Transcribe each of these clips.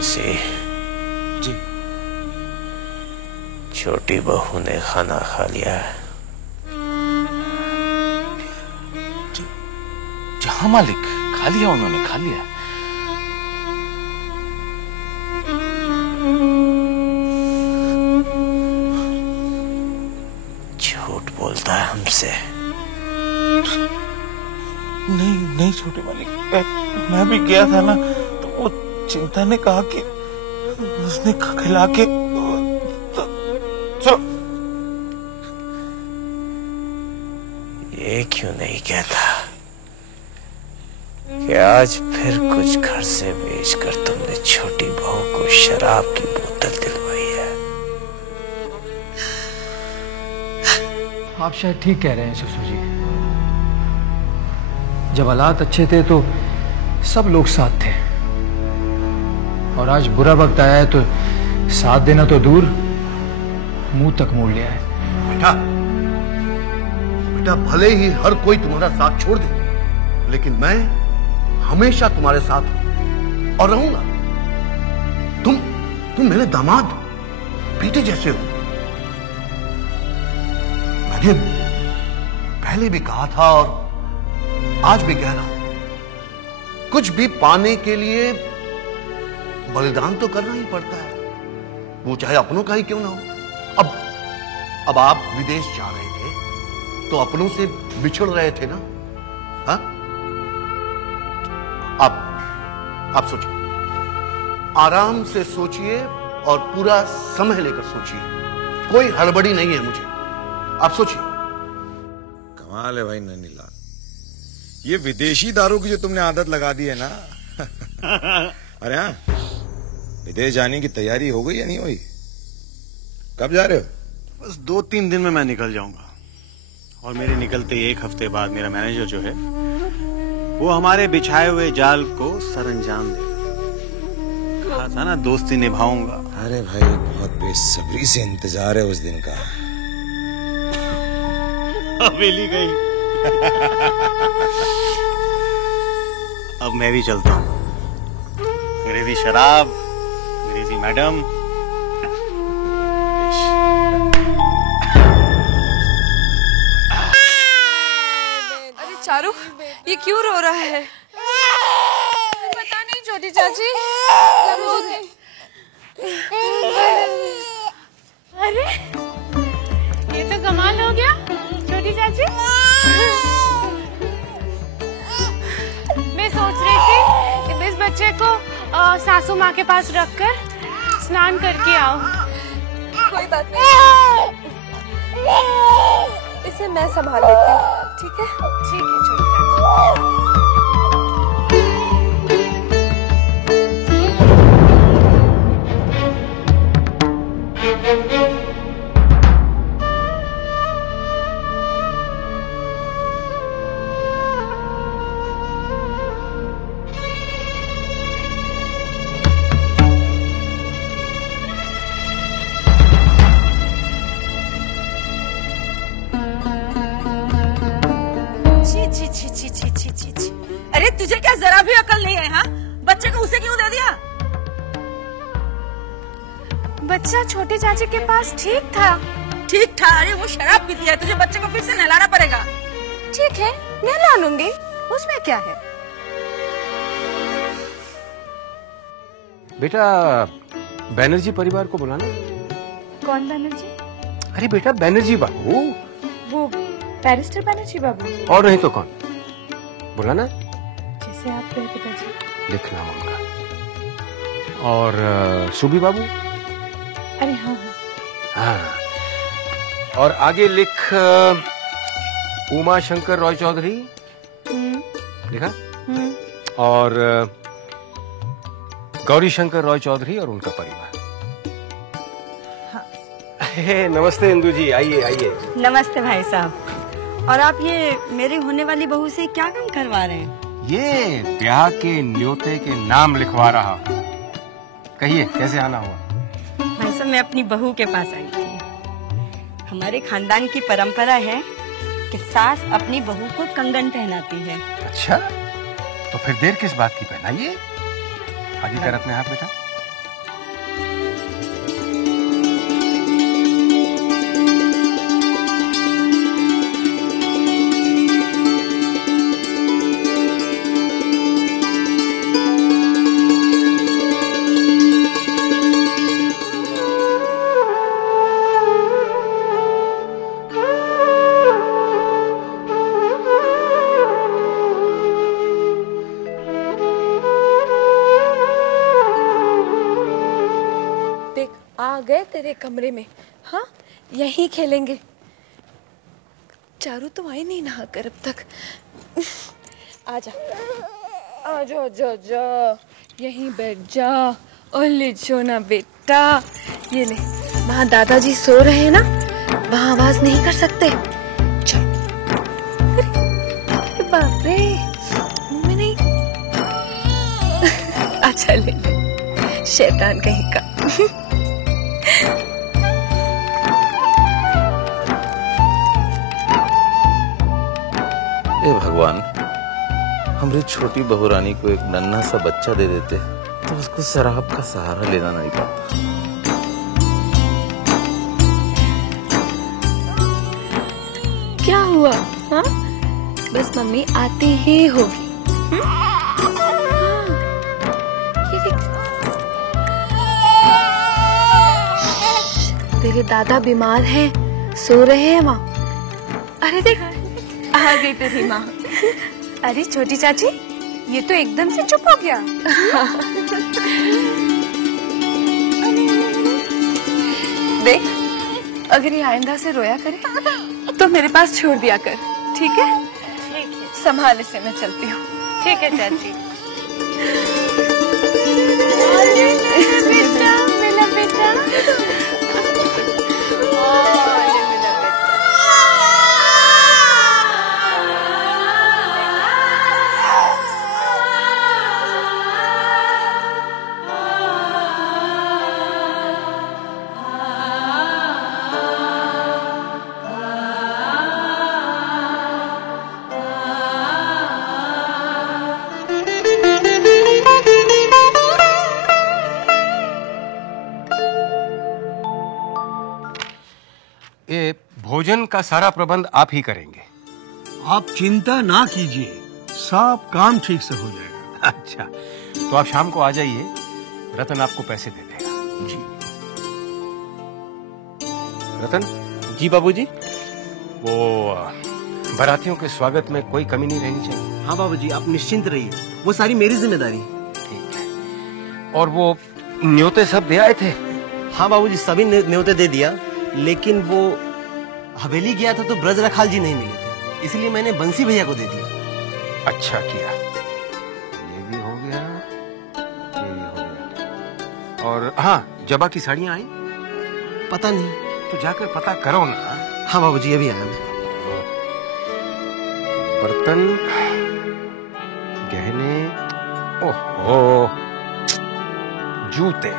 मुंशी जी। छोटी बहू ने खाना खा लिया है? जी हाँ मालिक, खा लिया उन्होंने, खा लिया। झूठ बोलता है हमसे। नहीं छोटे मालिक, मैं भी गया था ना, तो वो चिंता ने कहा कि उसने खिला के तो, चलो। ये क्यों नहीं कहता कि आज फिर कुछ घर से बेचकर तुमने छोटी बहू को शराब की बोतल दिलवाई है? आप शायद ठीक कह रहे हैं ससुर जी। जब हालात अच्छे थे तो सब लोग साथ थे, और आज बुरा वक्त आया है तो साथ देना तो दूर, मुंह तक मोड़ लिया है। बेटा भले ही हर कोई तुम्हारा साथ छोड़ दे, लेकिन मैं हमेशा तुम्हारे साथ हूं और रहूंगा। तुम मेरे दामाद बेटे जैसे हो। मैंने पहले भी कहा था और आज भी कह रहा हूं, कुछ भी पाने के लिए बलिदान तो करना ही पड़ता है, वो चाहे अपनों का ही क्यों ना हो। अब आप विदेश जा रहे थे तो अपनों से बिछड़ रहे थे ना? हाँ? अब सोचिए, आराम से सोचिए और पूरा समय लेकर सोचिए, कोई हड़बड़ी नहीं है मुझे। आप सोचिए। कमाल है भाई नैनीलाल, ये विदेशी दारू की जो तुमने आदत लगा दी है ना। अरे हाँ, विदेश जाने की तैयारी हो गई या नहीं हुई? कब जा रहे हो? बस 2-3 दिन में मैं निकल जाऊंगा, और मेरे निकलते ही 1 हफ्ते बाद मेरा मैनेजर जो है वो हमारे बिछाए हुए जाल को सरंजाम देगा। कहा था ना दोस्ती निभाऊंगा। अरे भाई बहुत बेसब्री से इंतजार है उस दिन का। हवेली गई। अब मैं भी चलता हूँ। अंग्रेजी शराब, अंग्रेजी मैडम। अरे चारू, ये क्यों रो रहा है? पता नहीं छोटी चाची। अरे ये तो कमाल हो गया छोटी चाची। मैं सोच रही थी कि इस बच्चे को सासू माँ के पास रखकर स्नान करके आओ। कोई बात नहीं, इसे मैं संभाल लेती हूँ। ठीक है? ठीक है छोटी चाची। अरे तुझे क्या जरा भी अकल नहीं है? हाँ, बच्चे को उसे क्यों दे दिया? बच्चा छोटी चाची के पास ठीक था। ठीक था? अरे वो शराब पीती है, तुझे बच्चे को फिर से नहलाना पड़ेगा। ठीक है, नहला लूंगी, उसमें क्या है। बेटा बैनर्जी परिवार को बुलाना। कौन बैनर्जी? अरे बेटा बैनर्जी बाबू। वो बैरिस्टर बैनर्जी बाबू। और नहीं तो कौन? बुलाना। जैसे आप कहे पिताजी। लिख नाम उनका। और सुबी बाबू। अरे हाँ हाँ। और आगे लिख उमा शंकर रॉय चौधरी। लिखा? और गौरी शंकर रॉय चौधरी और उनका परिवार। हाँ। नमस्ते इंदु जी, आइए आइए। नमस्ते भाई साहब। और आप ये मेरी होने वाली बहू से क्या काम करवा रहे हैं? ये ब्याह के न्योते के नाम लिखवा रहा। कहिए कैसे आना हुआ? भाई साहब मैं अपनी बहू के पास आई थी। हमारे खानदान की परंपरा है कि सास अपनी बहू को कंगन पहनाती है। अच्छा, तो फिर देर किस बात की? पहनाइए। आगे कर अपने हाथ बेटा। आ गए तेरे कमरे में। हाँ, यहीं खेलेंगे। चारू तो आई नहीं नहा कर अब तक। आजा आजा जा जा, यहीं बैठ जा। और ले जो ना बेटा, ये ले। वहाँ दादाजी सो रहे हैं ना, वहाँ आवाज नहीं कर सकते। चलो। अरे बाप रे, मुंह में नहीं। अच्छा ले, शैतान कहीं का। ए भगवान, हमरे छोटी बहू रानी को एक नन्हा सा बच्चा दे देते तो उसको शराब का सहारा लेना नहीं पड़ता। क्या हुआ? हाँ, बस मम्मी आती ही होगी। तेरे दादा बीमार हैं, सो रहे हैं वहाँ। अरे देख, आ गई तेरी माँ। अरे छोटी चाची, ये तो एकदम से चुप हो गया। देख, अगर ये आइंदा से रोया करे तो मेरे पास छोड़ दिया कर, ठीक है? ठीक है, संभाले से मैं चलती हूँ। ठीक है चाची। मेरा बेटा। ये भोजन का सारा प्रबंध आप ही करेंगे। आप चिंता ना कीजिए, सब काम ठीक से हो जाएगा। अच्छा, तो आप शाम को आ जाइए, रतन आपको पैसे दे देगा। जी रतन। जी बाबूजी। वो बारातियों के स्वागत में कोई कमी नहीं रहनी चाहिए। हाँ बाबूजी, आप निश्चिंत रहिए, वो सारी मेरी जिम्मेदारी। ठीक है। और वो न्योते सब दे आए थे? हाँ बाबूजी, सभी न्योते दे दिया, लेकिन वो हवेली गया था तो ब्रज रखाल जी नहीं मिले थे, इसलिए मैंने बंसी भैया को दे दिया। अच्छा किया। ये भी हो गया, ये भी हो गया। और हाँ, जबा की साड़ियाँ आई? पता नहीं। तो जाकर पता करो ना। हाँ बाबूजी, अभी आया मैं। बर्तन, गहने, ओहो, जूते।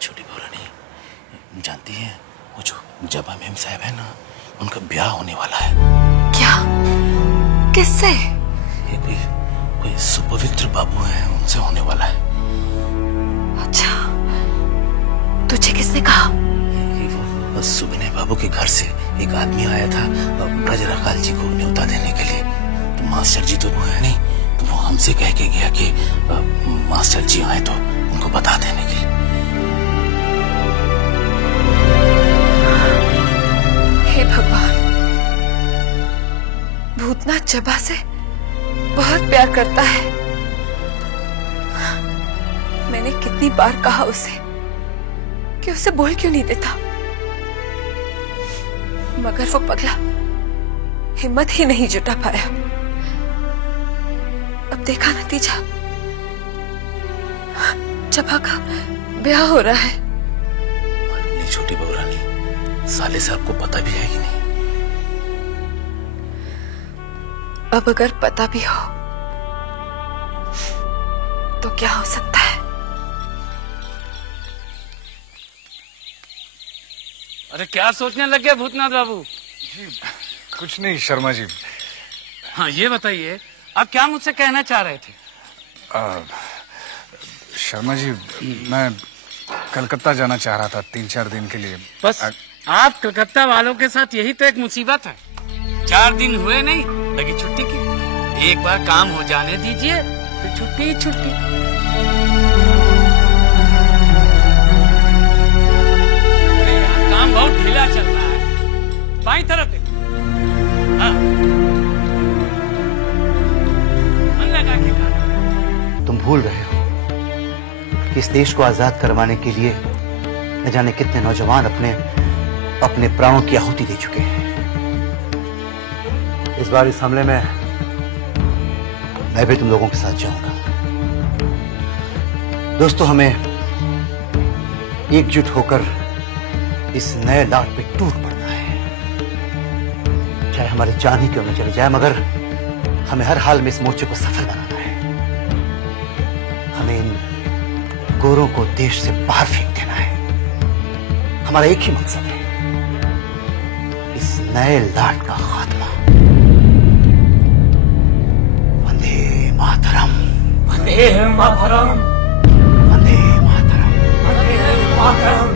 छोटी बहू रानी, जानती है वो जो जबा मेम साहब है ना, उनका ब्याह होने वाला है। क्या? किससे? ये कोई सुपवित्र बाबू है, उनसे होने वाला है। अच्छा, तुझे किसने कहा? ये वो सुबिनय बाबू के घर से एक आदमी आया था ब्रज रखाल जी को न्योता देने के लिए। तो मास्टर जी तो वो है नहीं, तो वो हमसे कह के गया कि मास्टर जी आए तो उनको बता देने के लिए। हे भगवान, भूतनाथ जबा से बहुत प्यार करता है। मैंने कितनी बार कहा उसे कि उसे बोल क्यों नहीं देता, मगर वो पगला हिम्मत ही नहीं जुटा पाया। अब देखा नतीजा, जबा का ब्याह हो रहा है। मालूम नहीं छोटी बहू रानी, साले साहब को पता भी है कि नहीं? अब अगर पता भी हो तो क्या हो सकता है? अरे क्या सोचने लग गया भूतनाथ बाबू? जी कुछ नहीं शर्मा जी। हाँ, ये बताइए आप क्या मुझसे कहना चाह रहे थे? शर्मा जी, मैं कलकत्ता जाना चाह रहा था 3-4 दिन के लिए। बस आप कलकत्ता वालों के साथ यही तो एक मुसीबत है। 4 दिन हुए नहीं, जिंदगी छुट्टी की। एक बार काम हो जाने दीजिए, फिर छुट्टी ही छुट्टी। अरे यार, काम बहुत ढीला चल रहा है। बाईं तरफ देखो। हाँ, मन लगा के काम। तुम भूल रहे हो कि इस देश को आजाद करवाने के लिए न जाने कितने नौजवान अपने प्राणों की आहुति दे चुके हैं। इस बार इस हमले में मैं भी तुम लोगों के साथ जाऊंगा। दोस्तों, हमें एकजुट होकर इस नए लाट पे टूट पड़ना है, चाहे हमारी जान ही क्यों न चली जाए, मगर हमें हर हाल में इस मोर्चे को सफल बनाना है। हमें इन गोरों को देश से बाहर फेंक देना है। हमारा एक ही मकसद है, इस नए लाट का खात्मा। वंदे मातरम, वंदे मातरम, वंदे मातरम, वंदे मातरम।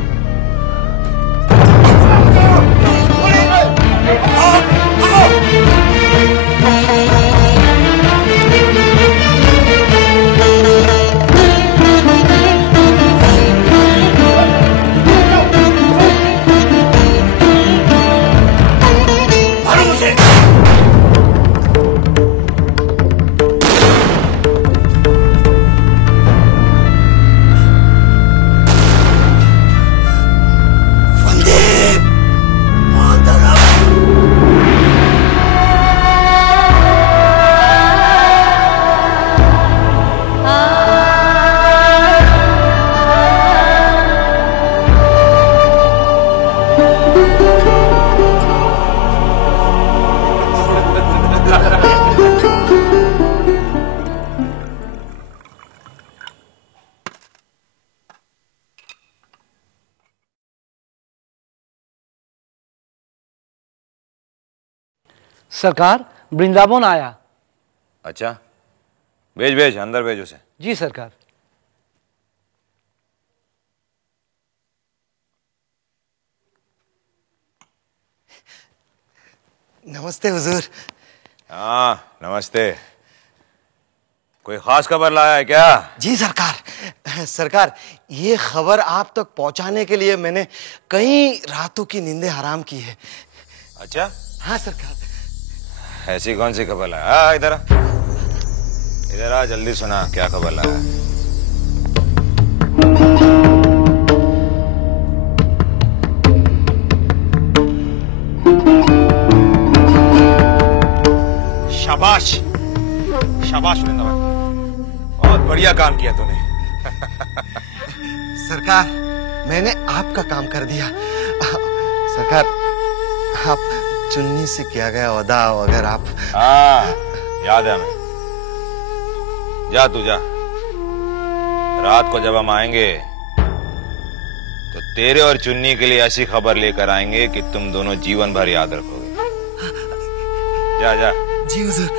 सरकार, वृंदावन आया। अच्छा, भेज भेज, अंदर भेज उसे। जी सरकार। नमस्ते हुजूर। हाँ, नमस्ते। कोई खास खबर लाया है क्या? जी सरकार। सरकार, ये खबर आप तक पहुंचाने के लिए मैंने कई रातों की नींदें हराम की है। अच्छा? हाँ सरकार। ऐसी कौन सी खबर लाया? इधर आ, इधर आ, जल्दी सुना, क्या खबर लाया? शाबाश, शाबाश वृंदावन, बहुत बढ़िया काम किया तूने। सरकार, मैंने आपका काम कर दिया। सरकार, आप चुन्नी से किया गया वादा अगर आप... हाँ, याद है हमें। जा तू जा। रात को जब हम आएंगे तो तेरे और चुन्नी के लिए ऐसी खबर लेकर आएंगे कि तुम दोनों जीवन भर याद रखोगे। जा जा। जी हुजूर।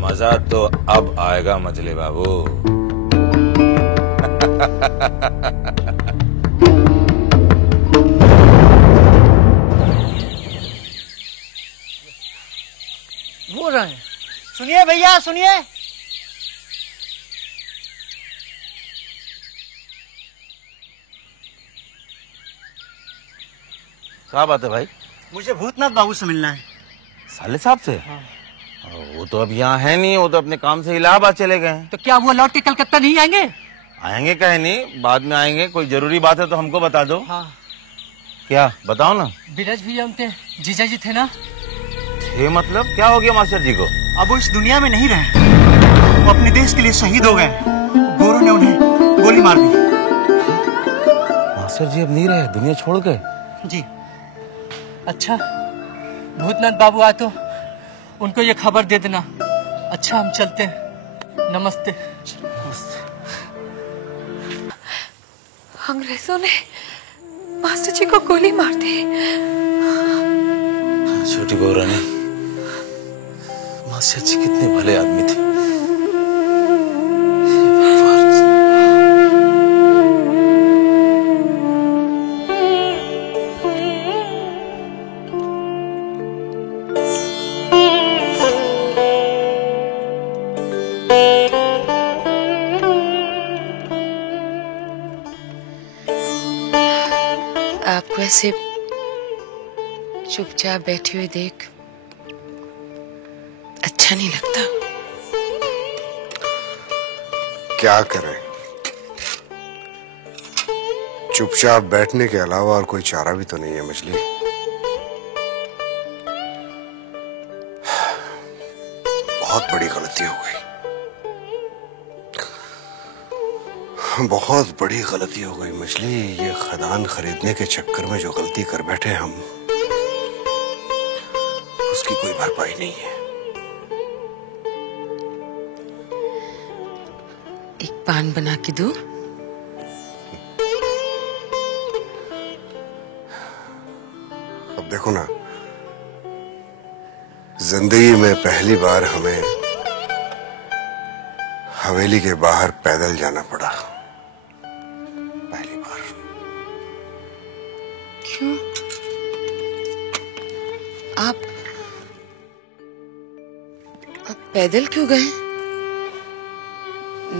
मजा तो अब आएगा मजले बाबू। बोल रहे हैं। सुनिए भैया, सुनिए। क्या बात है भाई? मुझे भूतनाथ बाबू से मिलना है। साले साहब से? हाँ। वो तो अब यहाँ है नहीं, वो तो अपने काम से इलाहाबाद चले गए हैं। तो क्या वो लौट के कलकत्ता नहीं आएंगे? आएंगे कहे नहीं, बाद में आएंगे। कोई जरूरी बात है तो हमको बता दो। हाँ। क्या बताओ ना। बीरज भैया उनके जीजा जी थे ना? थे मतलब? क्या हो गया मास्टर जी को? अब वो इस दुनिया में नहीं रहे, वो अपने देश के लिए शहीद हो गए। गोरों ने उन्हें गोली मार दी। मास्टर जी अब नहीं रहे, दुनिया छोड़ गए? जी। अच्छा, भूतनाथ बाबू आए तो उनको ये खबर दे देना। अच्छा, हम चलते हैं। नमस्ते। अंग्रेजों ने मास्टर जी को गोली मार दी। छोटी बहू रानी, मास्टर जी कितने भले आदमी थे। आपको ऐसे चुपचाप बैठे हुए देख अच्छा नहीं लगता। क्या करें, चुपचाप बैठने के अलावा और कोई चारा भी तो नहीं है मछली। बहुत बड़ी गलती हो गई, बहुत बड़ी गलती हो गई मछली। ये खदान खरीदने के चक्कर में जो गलती कर बैठे हम, उसकी कोई भरपाई नहीं है। एक पान बना के दो। अब देखो ना, जिंदगी में पहली बार हमें हवेली के बाहर पैदल जाना पड़ा। पहली बार। क्यों? आप पैदल क्यों गए?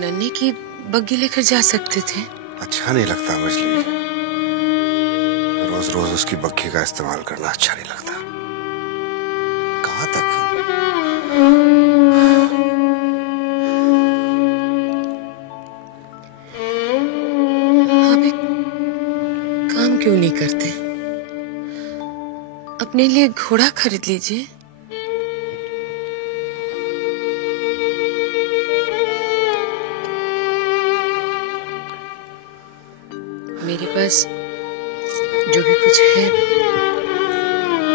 नन्ही की बग्गी लेकर जा सकते थे। अच्छा नहीं लगता मछली, रोज रोज उसकी बग्गी का इस्तेमाल करना अच्छा नहीं लगता। कहाँ तक? आप एक काम क्यों नहीं करते? अपने लिए घोड़ा खरीद लीजिए। मेरे पास जो भी कुछ है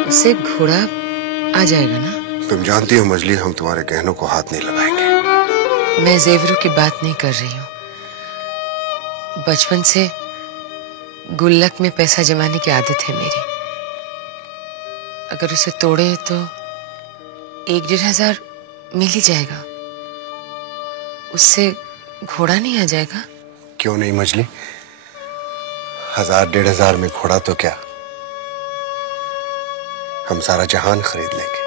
उससे घोड़ा आ जाएगा ना। तुम जानती हो मजली, हम तुम्हारे गहनों को हाथ नहीं लगाएंगे। मैं जेवरों की बात नहीं कर रही हूँ। बचपन से गुल्लक में पैसा जमाने की आदत है मेरी। अगर उसे तोड़े तो 1-1.5 मिल ही जाएगा। उससे घोड़ा नहीं आ जाएगा? क्यों नहीं मजली, 1000-1,500 में घोड़ा तो क्या, हम सारा जहान खरीद लेंगे।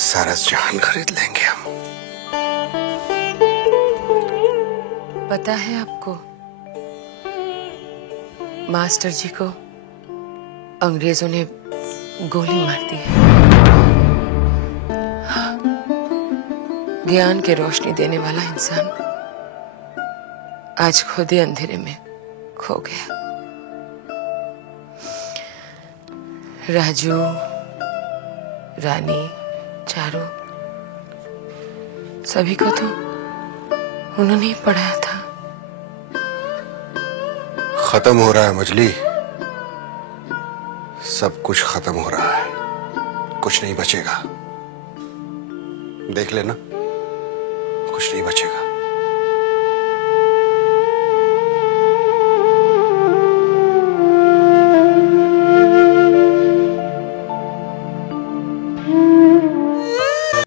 सारा जहान खरीद लेंगे हम। पता है आपको, मास्टर जी को अंग्रेजों ने गोली मार दी है। ज्ञान की रोशनी देने वाला इंसान आज खुद ही अंधेरे में खो गया। राजू, रानी, चारू, सभी को तो उन्होंने ही पढ़ाया था। खत्म हो रहा है मजली, सब कुछ खत्म हो रहा है, कुछ नहीं बचेगा। देख लेना, कुछ नहीं बचेगा।